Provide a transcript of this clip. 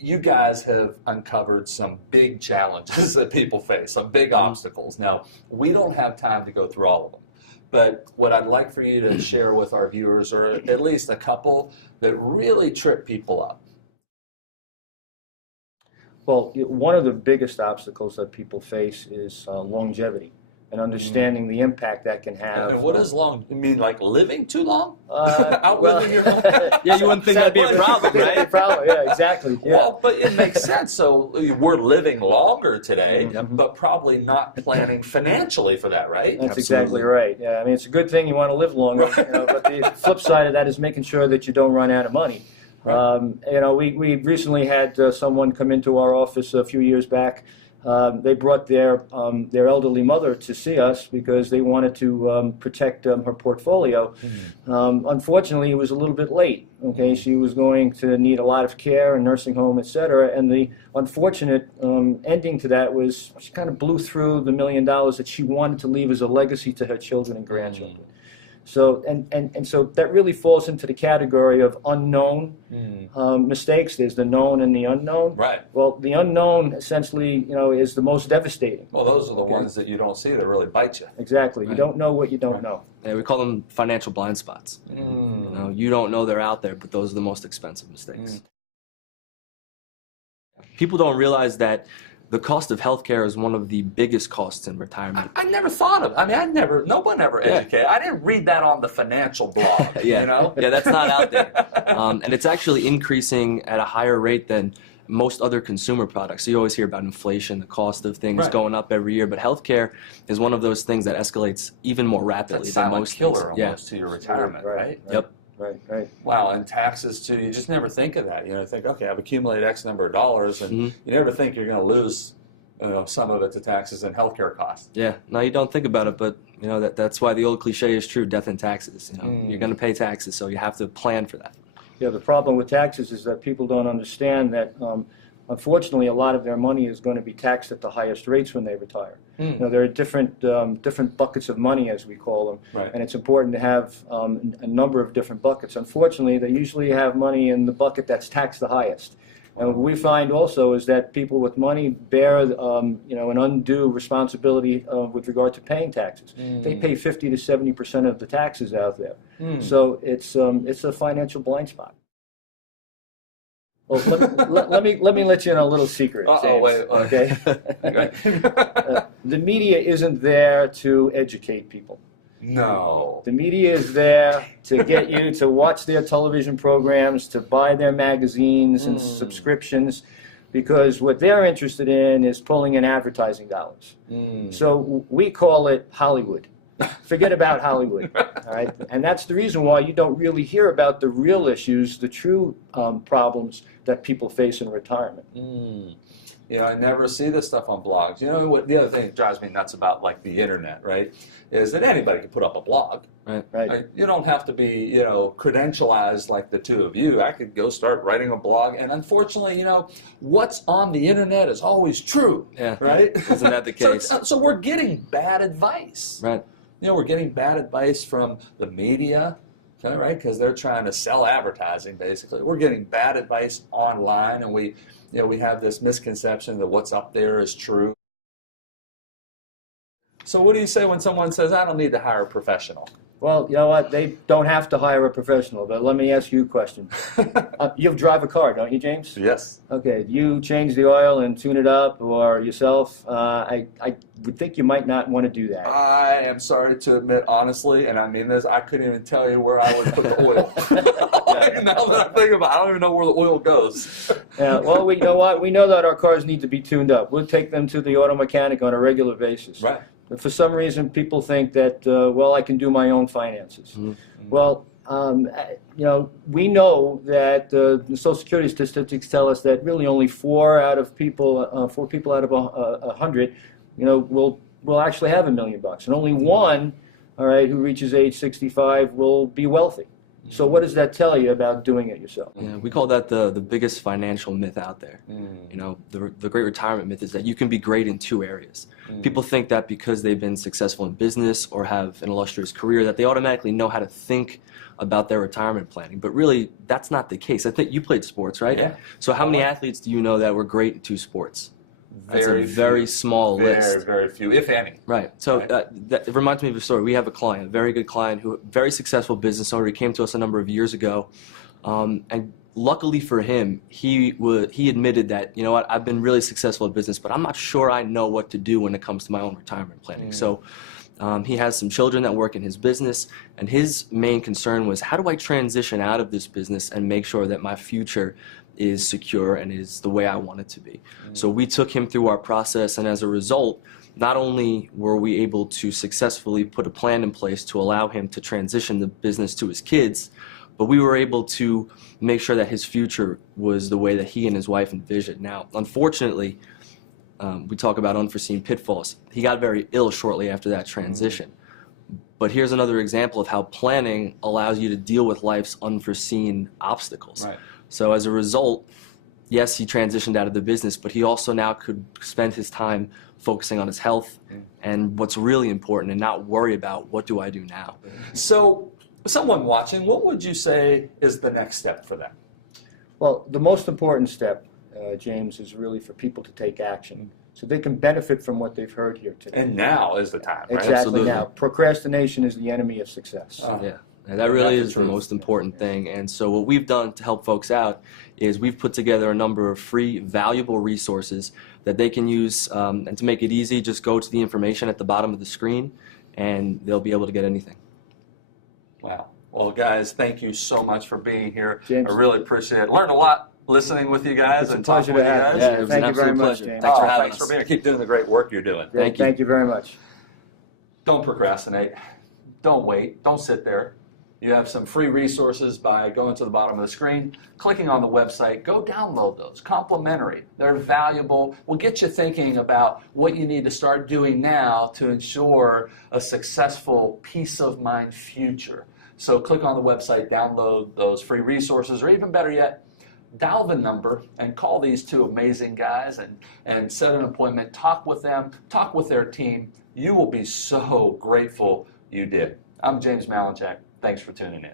you guys have uncovered some big challenges that people face, some big obstacles. Now, we don't have time to go through all of them, but what I'd like for you to share with our viewers are at least a couple that really trip people up. Well, one of the biggest obstacles that people face is longevity and understanding the impact that can have. And what is long? You mean like living too long? Outliving your Yeah, you wouldn't think that'd be a problem, right? Problem. Yeah, exactly. Yeah. Well, but it makes sense. So we're living longer today, but probably not planning financially for that, right? That's exactly right. Yeah, I mean, it's a good thing you want to live longer, but the flip side of that is making sure that you don't run out of money. We recently had someone come into our office a few years back. They brought their elderly mother to see us because they wanted to protect her portfolio. Unfortunately, it was a little bit late. Okay, she was going to need a lot of care, a nursing home, etc. And the unfortunate ending to that was she kind of blew through the $1 million that she wanted to leave as a legacy to her children and grandchildren. So and so that really falls into the category of unknown mistakes. There's the known and the unknown. Right. Well, the unknown essentially, is the most devastating. Well, those are the ones that you don't see that really bite you. Exactly. Right. You don't know what you don't know. Yeah, we call them financial blind spots. You don't know they're out there, but those are the most expensive mistakes. People don't realize that the cost of healthcare is one of the biggest costs in retirement. I never thought of it. I mean, no one ever educated. I didn't read that on the financial blog, Yeah, that's not out there. And it's actually increasing at a higher rate than most other consumer products. So you always hear about inflation, the cost of things going up every year, but healthcare is one of those things that escalates even more rapidly than most killer things. Almost to your retirement, right? Yep. Right. Wow, and taxes too. You just never think of that. You think, okay, I've accumulated X number of dollars, and you never think you're going to lose some of it to taxes and healthcare costs. Yeah, no, you don't think about it, but that's why the old cliche is true: death and taxes. You're going to pay taxes, so you have to plan for that. Yeah, the problem with taxes is that people don't understand that. Unfortunately, a lot of their money is going to be taxed at the highest rates when they retire. There are different buckets of money, as we call them, and it's important to have a number of different buckets. Unfortunately, they usually have money in the bucket that's taxed the highest. And what we find also is that people with money bear an undue responsibility with regard to paying taxes. They pay 50 to 70% of the taxes out there. So it's a financial blind spot. Well, let me let you in a little secret, James. Wait. Okay. The media isn't there to educate people. No. The media is there to get you to watch their television programs, to buy their magazines and subscriptions, because what they're interested in is pulling in advertising dollars. So we call it Hollywood. Forget about Hollywood, all right? And that's the reason why you don't really hear about the real issues, the true problems that people face in retirement. I never see this stuff on blogs. What the other thing that drives me nuts about like the internet, right, is that anybody can put up a blog. Right. You don't have to be, credentialized like the two of you. I could go start writing a blog, and unfortunately, what's on the internet is always true. Yeah. Right? Isn't that the case? So we're getting bad advice. Right. We're getting bad advice from the media, right? Because they're trying to sell advertising, basically. We're getting bad advice online, and we have this misconception that what's up there is true. So what do you say when someone says, I don't need to hire a professional? Well, you know what? They don't have to hire a professional, but let me ask you a question. You drive a car, don't you, James? Yes. Okay. You change the oil and tune it up, or yourself? I would think you might not want to do that. I am sorry to admit, honestly, and I mean this, I couldn't even tell you where I would put the oil. Now that I think about it, I don't even know where the oil goes. Yeah. Well, you know what? We know that our cars need to be tuned up. We'll take them to the auto mechanic on a regular basis. Right. But for some reason, people think that, I can do my own finances. Well, we know that the Social Security statistics tell us that really only 4 people out of 100, will actually have $1 million, and only one, all right, who reaches age 65 will be wealthy. So what does that tell you about doing it yourself? Yeah, we call that the biggest financial myth out there. Mm. You know, the great retirement myth is that you can be great in two areas. Mm. People think that because they've been successful in business or have an illustrious career that they automatically know how to think about their retirement planning. But really, that's not the case. I think you played sports, right? Yeah. So how many Uh-huh. athletes do you know that were great in two sports? That's Very a very few. small list. Very few, if any. Right. So Right. that it reminds me of a story. We have a client, a very good client, who very successful business owner. He came to us a number of years ago, and luckily for him, he admitted that, you know what, I've been really successful at business, but I'm not sure I know what to do when it comes to my own retirement planning. So he has some children that work in his business, and his main concern was, how do I transition out of this business and make sure that my future is secure and is the way I want it to be? So we took him through our process, and as a result, not only were we able to successfully put a plan in place to allow him to transition the business to his kids, but we were able to make sure that his future was the way that he and his wife envisioned. Now, unfortunately, we talk about unforeseen pitfalls. He got very ill shortly after that transition. But here's another example of how planning allows you to deal with life's unforeseen obstacles. Right. So as a result, yes, he transitioned out of the business, but he also now could spend his time focusing on his health and what's really important, and not worry about what do I do now. So, someone watching, what would you say is the next step for them? Well, the most important step, James, is really for people to take action so they can benefit from what they've heard here today. And now is the time, right? Exactly. Absolutely. Now, procrastination is the enemy of success. Yeah, and that really That's is the the truth. most important thing. And so what we've done to help folks out is we've put together a number of free, valuable resources that they can use, and to make it easy, just go to the information at the bottom of the screen, and they'll be able to get anything. Wow. Well, guys, thank you so much for being here. James. I really appreciate it. Learned a lot listening with you guys It's a and talking pleasure with to you have guys. you. Yeah, it was Thank an you very absolute much, pleasure. James. Thanks for Oh, having thanks us. for being here. Keep doing the great work you're doing. Great. Thank you. Thank you very much. Don't procrastinate. Don't wait. Don't sit there. You have some free resources by going to the bottom of the screen, clicking on the website. Go download those. Complimentary. They're valuable. Will get you thinking about what you need to start doing now to ensure a successful, peace of mind future. So click on the website, download those free resources, or even better yet, dial the number and call these two amazing guys and set an appointment. Talk with them. Talk with their team. You will be so grateful you did. I'm James Malinchak. Thanks for tuning in.